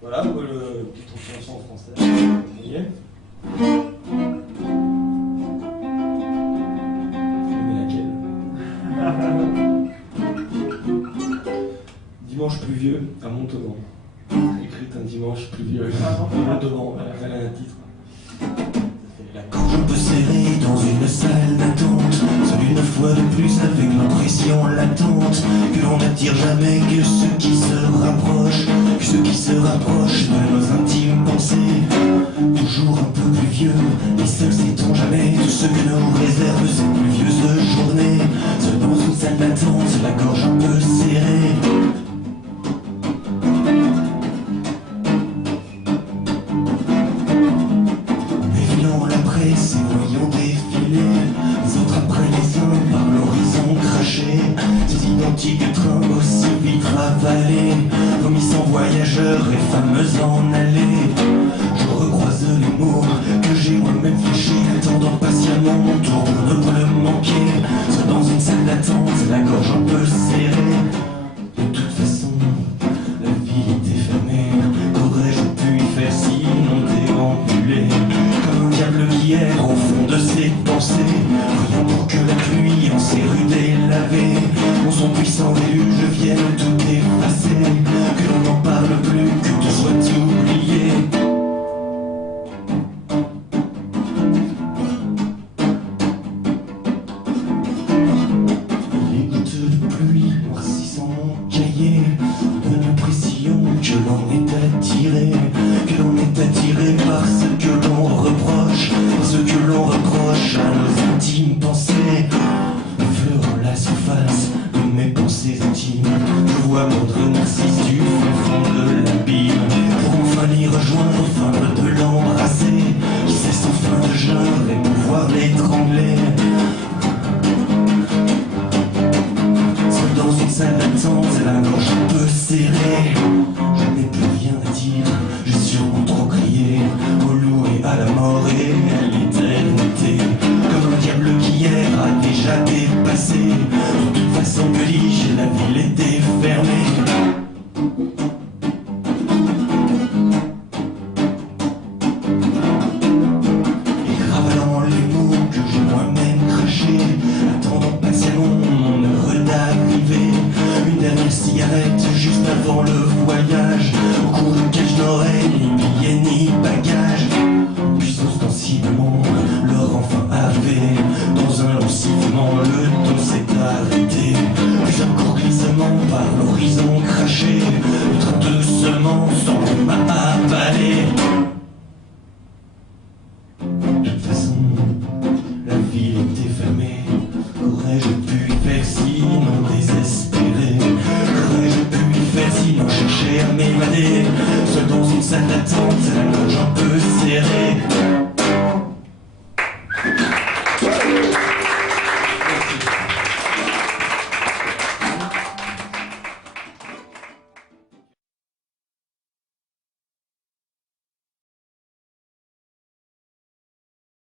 Voilà, petite transformation en français. Vous voyez? Mais laquelle? Dimanche pluvieux à Montauban. Écrite un dimanche pluvieux à Montauban, elle a un titre. Quand je peux serrer dans une salle d'attente, seul une fois de plus avec l'impression latente que l'on n'attire jamais que ceux qui se rapprochent, de nos intimes pensées. Toujours un peu plus vieux, et seul sait-on jamais tout ce que nous réservent ces pluvieuses journées. Seul dans une salle d'attente, la gorge un peu serrée. Ces voyons défiler, les autres après les uns par l'horizon craché. Ces identiques trains aussi vite ravalés, remis sans voyageurs et fameux en allée. Je recroise les mots que j'ai moi-même fléchés, attendant patiemment mon tour pour ne pas le manquer. Seul dans une salle d'attente, la gorge un peu serrée. De toute façon, la ville était fermée. Qu'aurais-je pu y faire sinon déambuler comme un diable qui erre au fond de ses pensées, rien pour que la pluie en ses rues délavées, en son puissant déluge vienne tout effacer, que l'on n'en parle plus, que tout soit oublié. Les gouttes de pluie noircissant mon cahier donnent l'impression que l'on est attiré, par ce que l'on reproche, à nos intimes pensées. Effleurant la surface de mes pensées intimes, je vois moindre narcisse du fond de l'abîme, pour enfin l'y rejoindre, feindre de l'embrasser, qui sait sans fin de genre et pouvoir l'étrangler. Seul dans une salle d'attente, la gorge un peu serrée, je n'ai plus rien à dire, j'ai sûrement trop crié au loup et à la mort et à l'éternité. Comme un diable qui hier a déjà dépassé, de toute façon que dis-je, la ville était fermée. Et ravalant les mots que j'ai moi-même crachés, attendant patiemment mon heure d'arrivée. Une dernière cigarette juste avant le voyage, au cours duquel je n'aurai ni billets ni bagages. Puis ostensiblement l'heure enfin arrivée, dans un long sifflement le temps s'est arrêté. Puis un court glissement par l'horizon craché, le train doucement semble m'a avalé. De toute façon, la ville était fermée, qu'aurais-je pu y faire sinon désespérer? Qu'aurais-je pu y faire sinon chercher à m'évader? Seul dans une salle d'attente, la gorge un peu serrée.